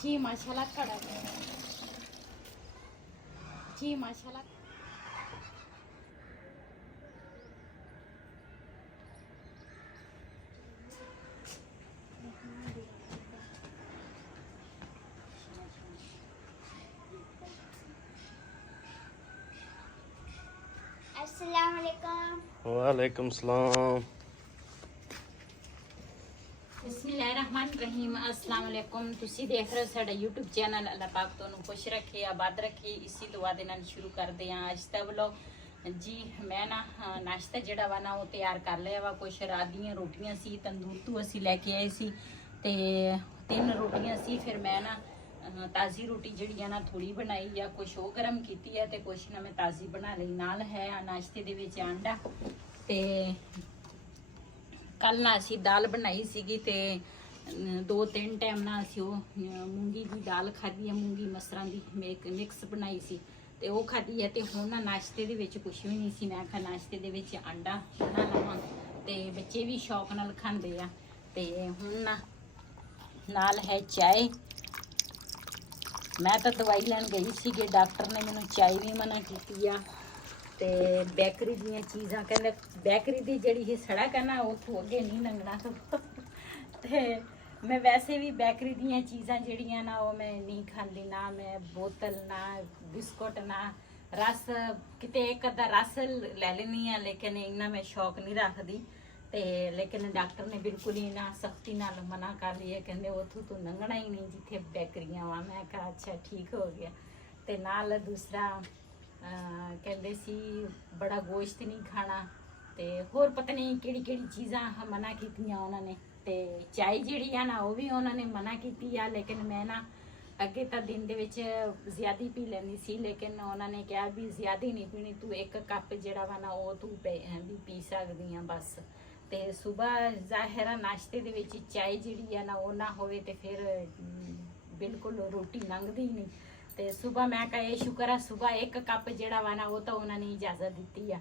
जी माशाल्लाह कड़ा जी माशाल्लाह। अस्सलाम वालेकुम। वालेकुम सलाम। बिस्मिल्लाहिर्रहमानिर्रहीम। अस्सलाम वालेकुम। तुसी देख रहे हो साडा YouTube चैनल। अल्लाह पाक तुहानू खुश रखे, आबाद रखे, इसी दुआ दे नाल शुरू करदे हां अज दा व्लॉग। जी मैं ना नाश्ता जिहड़ा वा ना वो तैयार कर लिया वा। कुछ रात दियां रोटियां सी, तंदूर तो असी लैके आए सी ते 3 रोटियां सी। फिर मैं ना ताज़ी रोटी जिहड़ी है ना थोड़ी बनाई या कुछ वो गर्म कीती है ते कुछ ना मैं ताज़ी बना लई। नाल है नाश्ते दे विच आंडा ते कल ना असी दाल बनाई सीगी ते 2-3 टाइम ना असी मूंगी की दाल खाधी है, मूंगी मसरां दी मिक्स बनाई सी ते वो खाधी है। ते हुण ना नाश्ते दे विच कुछ भी नहीं सी। मैं आखा नाश्ते दे विच आंडा बना लवां ते बच्चे भी शौक नाल खांदे आ। ते हुण ना नाल है चाय। मैं तो दवाई लैन गई सी कि डॉक्टर ने मैनू चाय भी मना की आ ते बेकरी दियां चीज़ां कहंदे बेकरी दी जिहड़ी ही सड़क है ना उत्थों अगे नहीं लंघना ते मैं वैसे भी बेकरी दियां चीज़ां जिहड़ियां ना वो मैं नहीं खांदी ना। मैं बोतल ना बिस्कुट ना रस किते एक अद्धा रस लै लैनी आ लेकिन इन्ना मैं शौक नहीं रखदी। ते लेकिन डॉक्टर ने बिल्कुल ही ना सख्ती नाल मना कर लिया, कहंदे उत्थों तू लंघना ही नहीं जिथे बेकरियां वा। मैं कहा अच्छा ठीक हो गया। ते नाल दूसरा कहंदे सी बड़ा गोश्त नहीं खाना ते होर पता नहीं केड़ी केड़ी चीज़ां मना कीतियां उन्हां ने। ते चाय जिहड़ी आ ना वो भी उन्हां ने मना कीती आ लेकिन मैं ना अगे तो दिन दे विच ज़्यादा पी लैंदी सी लेकिन उन्हां ने कहा भी ज़्यादा नहीं पीनी, तू एक कप जिहड़ा वा ना वो तू भी पी सकदी आ बस। ते सुबह ज़ाहिर नाश्ते दे विच चाय जिहड़ी आ ना वो ना होवे ते फिर बिल्कुल रोटी लंघदी ही नहीं। ते सुबह मैं कहा शुक्र है सुबह एक कप जिहड़ा वा ना वो तो उन्होंने इजाजत दी आ।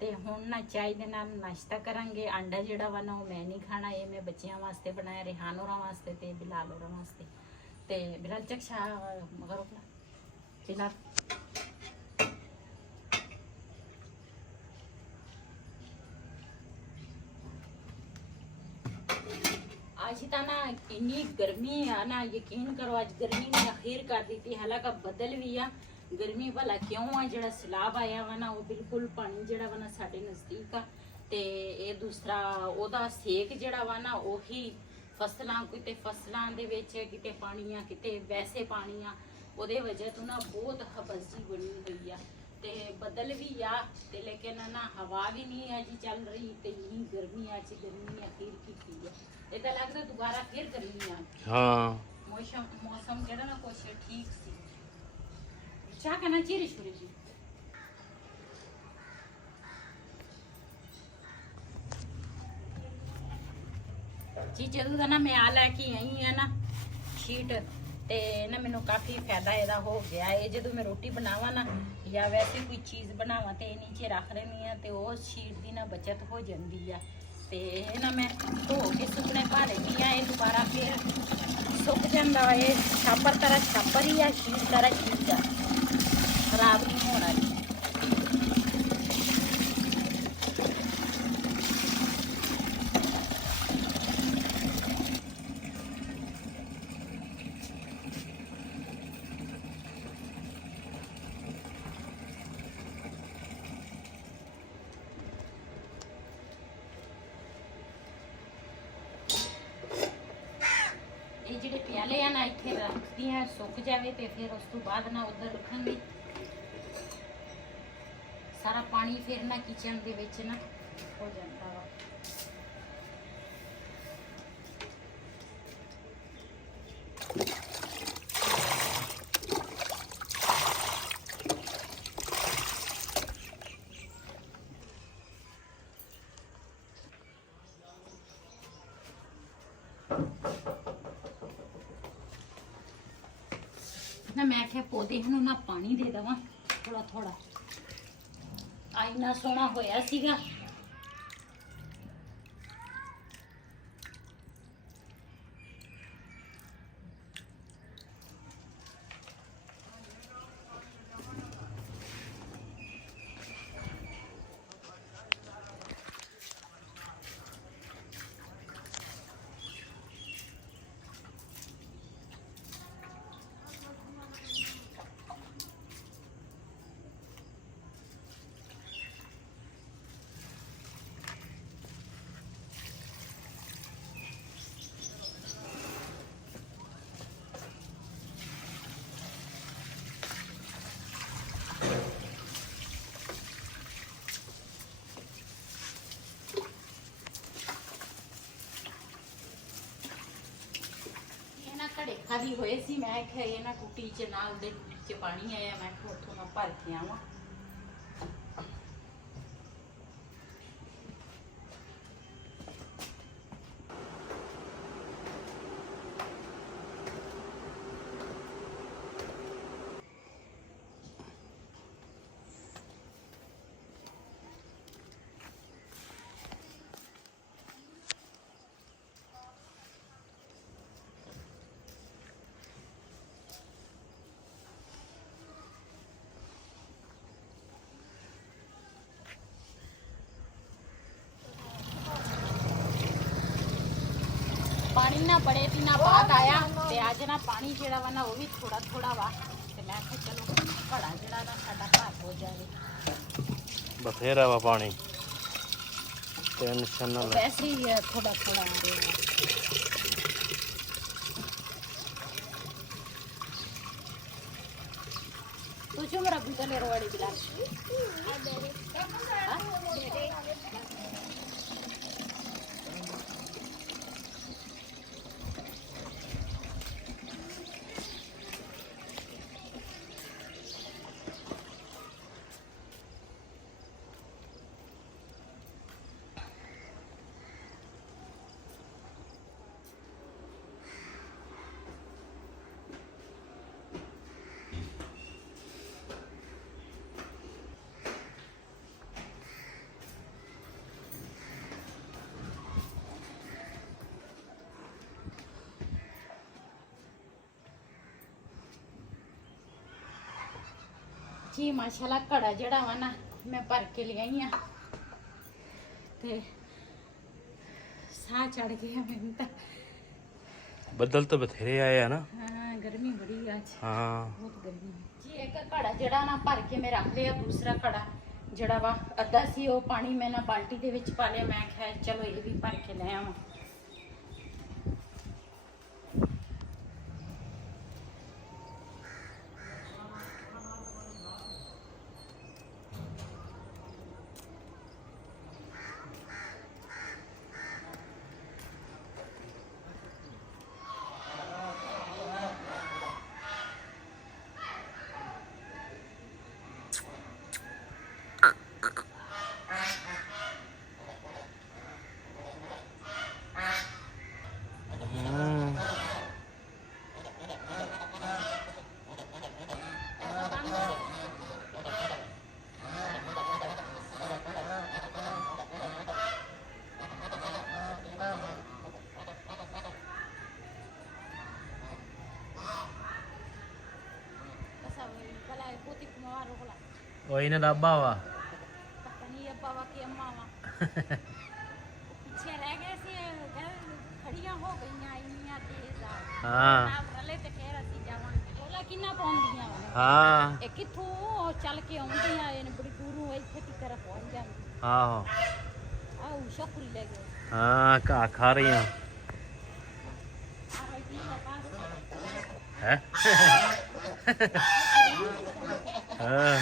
ते हुण ना चाय दे नाल नाश्ता करांगे। आंडा जिहड़ा वा ना वो मैं नहीं खाना, ये मैं बच्चियां वास्ते बनाया, रेहान होरां वास्ते ते बिलाल होरां वास्ते। ते बिलाल चक्षा मगर बिलाल आज तो ना इन्नी गर्मी है ना, यकीन करो आज गर्मी ने अखीर कर दी थी। हालांकि बदल भी आ गर्मी भला क्यों आ जड़ा सैलाब आया वा ना वो बिल्कुल पानी जड़ा वा ना साडे नजदीक आ ते ये दूसरा ओदा सेक जड़ा वा ना ओही फसलां किते फसलां दे विच किते पानियां किते वैसे पानियां ओदे वजह तो ना बहुत हबस जी बनी हुई आ ते बदल भी आ ते लेकिन ना हवा भी नहीं अजी चल रही ते इन्नी गर्मी आज गर्मी अखीर की है। ये तो लगता दोबारा फिर गर्मी आ। हाँ मौसम जरा ना कुछ ठीक सी चाह करना चीरी छुरी जी। जी जदों दा ना मैं आ लैके आई है ना शीट ते ना मैनू काफ़ी फायदा ਇਹਦਾ हो गया है। जो मैं रोटी बनावा ना या वैसे कोई चीज़ बनावा तो नीचे रख लेनी है तो वो शीट की ना बचत हो जाती है। ते ना मैं धो के सुकने पा लेनी है, ये दोबारा फिर सुक जाता है। छापर तरह छापर ही है, शीट तरह शीट है, खराब नहीं होना। ये ਜਿਹੜੇ ਪਿਆਲੇ ਆ ਨਾ ਇੱਥੇ ਰੱਖਦੀ ਆ ਸੁੱਕ ਜਾਵੇ ਤੇ ਫਿਰ ਉਸ ਤੋਂ ਬਾਅਦ ਨਾ ਉਧਰ ਰੱਖਾਂਗੇ। ਸਾਰਾ ਪਾਣੀ ਫਿਰ ਨਾ ਕਿਚਨ ਦੇ ਵਿੱਚ ਨਾ ਹੋ ਜਾਂਦਾ ਵਾ। ना मैं आख्या पौधे नूं ना पानी दे देवां थोड़ा थोड़ा। आ इन्ना सोहना होया सीगा। ਘੜੇ ਖਾਲੀ ਹੋਏ ਸੀ ਮੈਂ ਕਿਹਾ ਇਹ ਨਾ ਟੁੱਟੀ ਚ ਨਾਲ ਦੇ ਚ ਪਾਣੀ ਆਇਆ ਮੈਂ ਕਿਹਾ ਉੱਥੋਂ ਮੈਂ ਭਰ ਕੇ ਆਵਾਂ। ਪਾਣੀ ਨਾ ਬੜੇ ਦਿਨਾਂ ਬਾਅਦ ਆਇਆ ਤੇ ਅੱਜ ਨਾ ਪਾਣੀ ਜਿਹੜਾ ਵਾ ਨਾ ਉਹ ਵੀ ਥੋੜਾ ਥੋੜਾ ਵਾ ਤੇ ਮੈਂ ਕਿਹਾ ਚਲੋ ਘੜਾ ਜਿਹੜਾ ਨਾ ਸਾਡਾ ਭਰ ਹੋ ਜਾਵੇ। ਬਥੇਰਾ ਵਾ ਪਾਣੀ ਟੈਨਸ਼ਨ ਨਾ ਲੈ। ਵੈਸੇ ਹੀ ਥੋੜਾ ਥੋੜਾ ਆ ਰਿਹਾ। ਤੂੰ ਚੁਮ ਰੱਬੀ ਤਾਂ ਨਰਵਾੜੀ ਬਿਲਾ ਜੀ ਮਾਸ਼ਾਅੱਲਾ ਘੜਾ ਜਿਹੜਾ ਵਾ ਨਾ ਮੈਂ ਭਰ ਕੇ ਲਿਆਈ ਆ ਤੇ ਸਾਹ ਚੜ ਗਿਆ ਮੈਨੂੰ ਤਾਂ। ਬੱਦਲ ਤਾਂ ਬਥੇਰੇ ਆਏ ਆ ਨਾ। ਹਾਂ ਗਰਮੀ ਬੜੀ ਅੱਜ ਹਾਂ ਬਹੁਤ ਗਰਮੀ ਜੀ। ਇੱਕ ਘੜਾ ਜਿਹੜਾ ਨਾ ਭਰ ਕੇ ਮੈਂ ਰੱਖ ਲਿਆ, ਦੂਸਰਾ ਘੜਾ ਜਿਹੜਾ ਵਾ ਅੱਧਾ ਸੀ ਉਹ ਪਾਣੀ ਮੈਂ ਨਾ ਬਾਲਟੀ ਦੇ ਵਿੱਚ ਪਾ ਲਿਆ। ਮੈਂ ਕਿਹਾ ਚਲੋ ਇਹ ਵੀ ਭਰ ਕੇ ਲੈ ਆਵਾਂ। ਉਹ ਇਹਨਾਂ ਦਾ ਅੱਬਾ ਵਾ। ਪਤਾ ਨਹੀਂ ਅੱਬਾ ਵਾ ਕਿ ਅੰਮਾ ਵਾ। ਪਿੱਛੇ ਰਹਿ ਗਏ ਸੀ ਖੜੀਆਂ ਹੋ ਗਈਆਂ ਇੰਨੀਆਂ ਤੇਜ਼ ਆ। ਹਾਂ ਰਲੇ ਤੇ ਫੇਰ ਅਸੀਂ ਜਾਵਾਂਗੇ। ਉਹਲਾ ਕਿੰਨਾ ਪਾਉਂਦੀਆਂ ਵਾ। ਹਾਂ ਇਹ ਕਿੱਥੋਂ ਚੱਲ ਕੇ ਆਉਂਦੀਆਂ ਇਹ ਬੜੀ ਦੂਰੋਂ ਇੱਥੇ ਤੱਕ ਪਹੁੰਚ ਜਾਂਦੀ। ਆਹੋ ਆਹ ਸ਼ੌਕਰੀ ਲੈ ਗਏ। ਹਾਂ ਘਾਹ ਖਾ ਰਹੀਆਂ ਹੈ। ਹਾਂ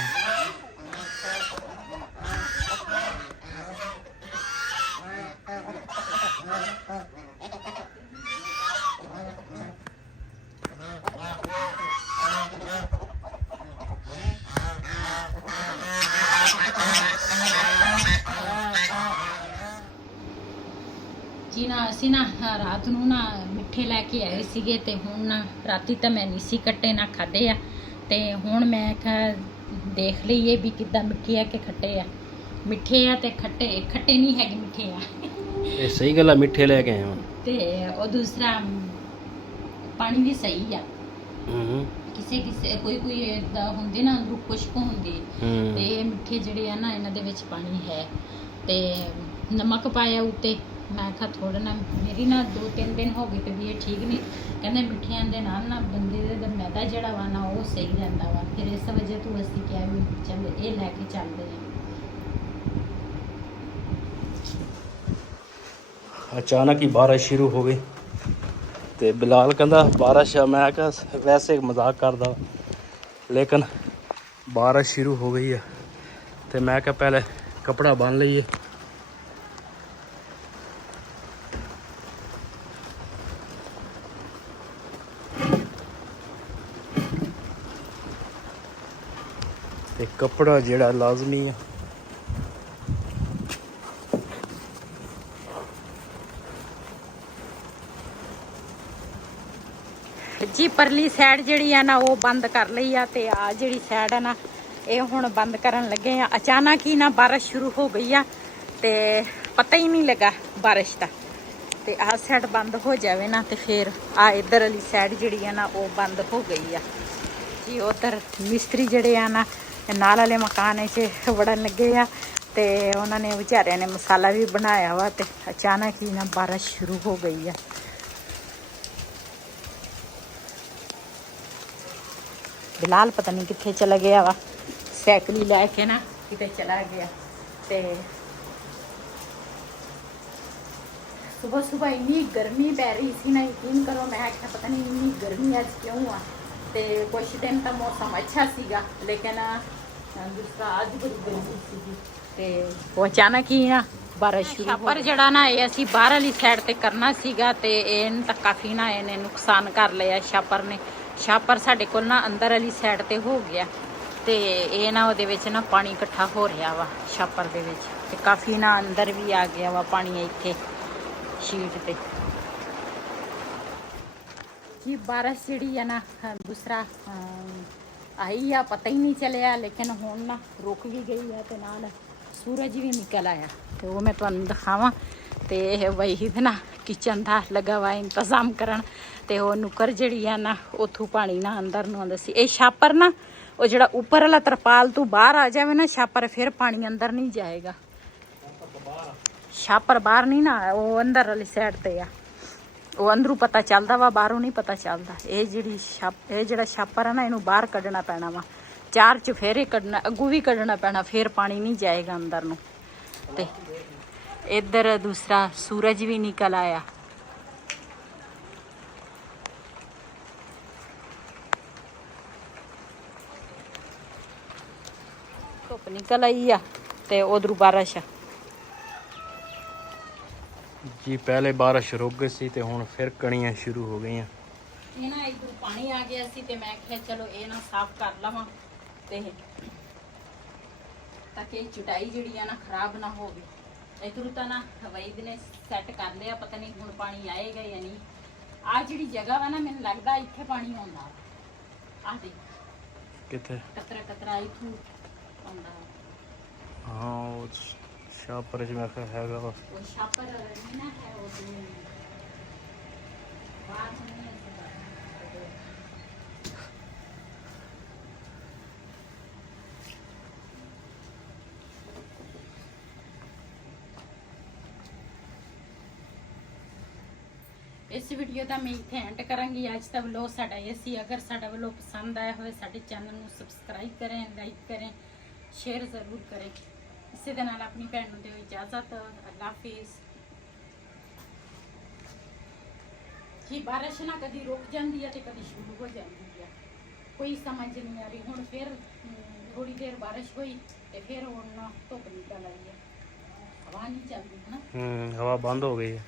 ਜੀ ਨਾ ਅਸੀਂ ਨਾ ਰਾਤ ਨੂੰ ਨਾ ਮਿੱਠੇ ਲੈ ਕੇ ਆਏ ਸੀਗੇ ਤੇ ਹੁਣ ਨਾ ਰਾਤੀ ਤਾਂ ਮੈਂ ਨਹੀਂ ਸੀ ਕੱਟੇ ਨਾ ਖਾਦੇ ਆ ਤੇ ਹੁਣ ਮੈਂ ਕਿਹਾ ਦੇਖ ਲਈਏ ਵੀ ਕਿੱਦਾਂ ਮਿੱਠੇ ਆ ਕਿ ਖੱਟੇ ਆ। ਮਿੱਠੇ ਆ ਤੇ ਖੱਟੇ ਨਹੀਂ ਹੈਗੇ ਮਿੱਠੇ ਆ। ਇਹ ਸਹੀ ਗੱਲ ਆ, ਮਿੱਠੇ ਲੈ ਕੇ ਆਏ ਹਾਂ ਤੇ ਉਹ ਦੂਸਰਾ ਪਾਣੀ ਵੀ ਸਹੀ ਆ। ਕਿਸੇ ਕੋਈ ਏਦਾਂ ਹੁੰਦੇ ਨਾ ਅੰਦਰੋਂ ਖੁਸ਼ਕ ਹੁੰਦੀ ਤੇ ਇਹ ਮਿੱਠੇ ਜਿਹੜੇ ਆ ਨਾ ਇਹਨਾਂ ਦੇ ਵਿੱਚ ਪਾਣੀ ਹੈ। ਤੇ ਨਮਕ ਪਾਇਆ ਉੱਤੇ। ਮੈਂ ਕਿਹਾ ਥੋੜਾ ਨਾ ਮੇਰੀ ਨਾ 2-3 ਦਿਨ ਹੋ ਗਏ ਤੇ ਵੀ ਇਹ ਠੀਕ ਨਹੀਂ। ਕਹਿੰਦੇ ਮਿੱਠਿਆਂ ਦੇ ਨਾਲ ਨਾ ਬੰਦੇ ਦਾ ਮੈਦਾ ਜਿਹੜਾ ਵਾ ਨਾ ਉਹ ਸਹੀ ਰਹਿੰਦਾ ਵਾ। ਫਿਰ ਇਸ ਵਜ੍ਹਾ ਤੋਂ ਅਸੀਂ ਕਿਹਾ ਵੀ ਚੱਲ ਇਹ ਲੈ ਕੇ ਚੱਲਦੇ ਹਾਂ। ਅਚਾਨਕ ਹੀ ਬਾਰਿਸ਼ ਸ਼ੁਰੂ ਹੋ ਗਈ ਤੇ ਬਿਲਾਲ ਕਹਿੰਦਾ ਬਾਰਿਸ਼ ਆ। ਮੈਂ ਕਿਹਾ ਵੈਸੇ ਮਜ਼ਾਕ ਕਰਦਾ ਲੇਕਿਨ ਬਾਰਿਸ਼ ਸ਼ੁਰੂ ਹੋ ਗਈ ਆ ਤੇ ਮੈਂ ਕਿਹਾ ਪਹਿਲੇ ਕਪੜਾ ਬੰਨ ਲਈਏ। ਤੇ ਕੱਪੜਾ ਜਿਹੜਾ ਲਾਜ਼ਮੀ ਆ। ਜੀ ਪਰਲੀ ਸਾਈਡ ਜਿਹੜੀ ਆ ਨਾ ਉਹ ਬੰਦ ਕਰ ਲਈ ਆ ਤੇ ਆ ਜਿਹੜੀ ਸਾਈਡ ਆ ਨਾ ਇਹ ਹੁਣ ਬੰਦ ਕਰਨ ਲੱਗੇ ਆ। ਅਚਾਨਕ ਹੀ ਨਾ ਬਾਰਿਸ਼ ਸ਼ੁਰੂ ਹੋ ਗਈ ਆ ਤੇ ਪਤਾ ਹੀ ਨਹੀਂ ਲੱਗਾ ਬਾਰਿਸ਼ ਦਾ। ਤੇ ਆਹ ਸਾਈਡ ਬੰਦ ਹੋ ਜਾਵੇ ਨਾ ਤੇ ਫਿਰ ਆ ਇੱਧਰ ਵਾਲੀ ਸਾਈਡ ਜਿਹੜੀ ਆ ਨਾ ਉਹ ਬੰਦ ਹੋ ਗਈ ਆ ਜੀ। ਉਧਰ ਮਿਸਤਰੀ ਜਿਹੜੇ ਆ ਨਾ ਨਾਲ ਵਾਲੇ ਮਕਾਨ 'ਚ ਵੜਨ ਲੱਗੇ ਆ ਤੇ ਉਹਨਾਂ ਨੇ ਵਿਚਾਰਿਆਂ ਨੇ ਮਸਾਲਾ ਵੀ ਬਣਾਇਆ ਵਾ ਤੇ ਅਚਾਨਕ ਹੀ ਨਾ ਬਾਰਿਸ਼ ਸ਼ੁਰੂ ਹੋ ਗਈ ਆ। ਬਿਲਾਲ ਪਤਾ ਨਹੀਂ ਕਿੱਥੇ ਚਲਾ ਗਿਆ ਵਾ, ਸਾਈਕਲ ਹੀ ਲੈ ਕੇ ਨਾ ਕਿਤੇ ਚਲਾ ਗਿਆ। ਤੇ ਸੁਬਹ ਸੁਬਹ ਇੰਨੀ ਗਰਮੀ ਪੈ ਰਹੀ ਸੀ ਨਾ, ਯਕੀਨ ਕਰੋ ਮੈਂ ਆਖਿਆ ਪਤਾ ਨਹੀਂ ਇੰਨੀ ਗਰਮੀ ਅੱਜ ਕਿਉਂ ਆ। ਤੇ ਕੁਛ ਦਿਨ ਤਾਂ ਮੌਸਮ ਅੱਛਾ ਸੀਗਾ ਲੇਕਿਨ ਦੂਸਰਾ ਅੱਜ ਬੜੀ ਗਰਮੀ ਸੀਗੀ ਤੇ ਉਹ ਅਚਾਨਕ ਹੀ ਨਾ ਬਾਰਿਸ਼ ਸ਼ੁਰੂ ਹੋ ਗਈ। ਪਰ ਜਿਹੜਾ ਨਾ ਇਹ ਅਸੀਂ ਬਾਹਰ ਵਾਲੀ ਸਾਈਡ ਤੇ ਕਰਨਾ ਸੀਗਾ ਤੇ ਇਹਨ ਤਾਂ ਕਾਫੀ ਨਾ ਇਹਨੇ ਨੁਕਸਾਨ ਕਰ ਲਿਆ ਛਾਪਰ ਨੇ। ਛਾਪਰ ਸਾਡੇ ਕੋਲ ਨਾ ਅੰਦਰ ਵਾਲੀ ਸਾਈਡ ਤੇ ਹੋ ਗਿਆ ਤੇ ਇਹ ਨਾ ਉਹਦੇ ਵਿੱਚ ਨਾ ਪਾਣੀ ਇਕੱਠਾ ਹੋ ਰਿਹਾ ਵਾ ਛਾਪਰ ਦੇ ਵਿੱਚ ਤੇ ਕਾਫੀ ਨਾ ਅੰਦਰ ਵੀ ਆ ਗਿਆ ਵਾ ਪਾਣੀ ਇੱਥੇ ਸ਼ੀਟ ਤੇ ਜੀ। ਬਾਰਿਸ਼ ਜਿਹੜੀ ਆ ਨਾ ਦੂਸਰਾ ਆਈ ਆ ਪਤਾ ਹੀ ਨਹੀਂ ਚੱਲਿਆ ਲੇਕਿਨ ਹੁਣ ਨਾ ਰੁਕ ਵੀ ਗਈ ਆ ਤੇ ਨਾਲ ਸੂਰਜ ਵੀ ਨਿਕਲ ਆਇਆ ਤੇ ਉਹ ਮੈਂ ਤੁਹਾਨੂੰ ਦਿਖਾਵਾਂ। ਤੇ ਇਹ ਵਹੀਦ ਨਾ ਕਿਚਨ ਦਾ ਲੱਗਾ ਵਾ ਇੰਤਜ਼ਾਮ ਕਰਨ ਤੇ ਉਹ ਨੁੱਕਰ ਜਿਹੜੀ ਆ ਨਾ ਉੱਥੋਂ ਪਾਣੀ ਨਾ ਅੰਦਰ ਨੂੰ ਆਉਂਦਾ ਸੀ। ਇਹ ਛਾਪਰ ਨਾ ਉਹ ਜਿਹੜਾ ਉੱਪਰ ਵਾਲਾ ਤਰਪਾਲ ਤੋਂ ਬਾਹਰ ਆ ਜਾਵੇ ਨਾ ਛਾਪਰ ਫਿਰ ਪਾਣੀ ਅੰਦਰ ਨਹੀਂ ਜਾਏਗਾ। ਛਾਪਰ ਬਾਹਰ ਨਹੀਂ ਨਾ ਉਹ ਅੰਦਰ ਵਾਲੀ ਸਾਈਡ ਤੇ ਆ, ਉਹ ਅੰਦਰੋਂ ਪਤਾ ਚੱਲਦਾ ਵਾ ਬਾਹਰੋਂ ਨਹੀਂ ਪਤਾ ਚੱਲਦਾ। ਇਹ ਜਿਹੜਾ ਛਾਪਰ ਆ ਨਾ ਇਹਨੂੰ ਬਾਹਰ ਕੱਢਣਾ ਪੈਣਾ ਵਾ, 4 ਚੁਫੇਰੇ ਕੱਢਣਾ ਅੱਗੋਂ ਵੀ ਕੱਢਣਾ ਪੈਣਾ ਫਿਰ ਪਾਣੀ ਨਹੀਂ ਜਾਏਗਾ ਅੰਦਰ ਨੂੰ। ਤੇ ਇੱਧਰ ਦੂਸਰਾ ਸੂਰਜ ਵੀ ਨਿਕਲ ਆਇਆ। ਧੁੱਪ ਨਿਕਲ ਆਈ ਆ ਤੇ ਉਧਰੋਂ ਬਾਰਿਸ਼ ਆ ਜੀ। ਪਹਿਲੇ ਬਾਰਿਸ਼ ਰੁਕ ਗਈ ਸੀ ਤੇ ਹੁਣ ਫਿਰ ਕਣੀਆਂ ਸ਼ੁਰੂ ਹੋ ਗਈਆਂ। ਇਹ ਨਾ ਇਧਰ ਪਾਣੀ ਆ ਗਿਆ ਸੀ ਤੇ ਮੈਂ ਕਿਹਾ ਚਲੋ ਇਹ ਨਾ ਸਾਫ਼ ਕਰ ਲਵਾਂ ਤੇ ਤਾਂ ਕਿ ਚਟਾਈ ਜਿਹੜੀ ਆ ਨਾ ਖਰਾਬ ਨਾ ਹੋਵੇ। ਇਧਰ ਤਾਂ ਨਾ ਵਈਦ ਨੇ ਸੈੱਟ ਕਰ ਲਿਆ, ਪਤਾ ਨਹੀਂ ਹੁਣ ਪਾਣੀ ਆਏਗਾ ਜਾਂ ਨਹੀਂ। ਆ ਜਿਹੜੀ ਜਗ੍ਹਾ ਵਾ ਨਾ ਮੈਨੂੰ ਲੱਗਦਾ ਇੱਥੇ ਪਾਣੀ ਆਉਂਦਾ। ਆ ਦੇ ਕਿੱਥੇ ਕਤਰਾ ਇੱਥੋਂ ਆਉਂਦਾ। ਹਾਂ ਉਹ ਛਾਪਰ 'ਚ ਮੈਂ ਕਿਹਾ ਹੈਗਾ ਵਾ। ਉਹ ਛਾਪਰ ਨਹੀਂ ਨਾ ਹੈ ਉਹ ਬਾਹਰ ਨਹੀਂ ਹੈ। ਇਸ ਵੀਡੀਓ ਦਾ ਮੈਂ ਇੱਥੇ ਐਂਡ ਕਰਾਂਗੀ। ਅੱਜ ਦਾ ਵਲੋਗ ਸਾਡਾ ਇਹ ਸੀ। ਅਗਰ ਸਾਡਾ ਵਲੋਗ ਪਸੰਦ ਆਇਆ ਹੋਵੇ ਸਾਡੇ ਚੈਨਲ ਨੂੰ ਸਬਸਕ੍ਰਾਈਬ ਕरें, ਲਾਈਕ ਕरें, ਸ਼ੇਅਰ ਜ਼ਰੂਰ ਕरें। ਇਸੇ ਦੇ ਨਾਲ ਆਪਣੀ ਭੈਣ ਨੂੰ ਦਿਓ ਇਜਾਜ਼ਤ। ਅੱਲਾ ਹਾਫਿਜ਼ ਜੀ। ਬਾਰਿਸ਼ ਨਾ ਕਦੀ ਰੁਕ ਜਾਂਦੀ ਹੈ ਤੇ ਕਦੀ ਸ਼ੁਰੂ ਹੋ ਜਾਂਦੀ ਹੈ, ਕੋਈ ਸਮਝ ਨਹੀਂ ਆ ਰਹੀ। ਹੁਣ ਫਿਰ ਥੋੜੀ ਦੇਰ ਬਾਰਿਸ਼ ਹੋਈ ਤੇ ਫਿਰ ਹੁਣ ਧੁੱਪ ਨਿਕਲ ਆਈ ਹੈ, ਹਵਾ ਨਹੀਂ ਚੱਲਦੀ ਹੈ ਨਾ। ਹਵਾ ਬੰਦ ਹੋ ਗਈ ਹੈ।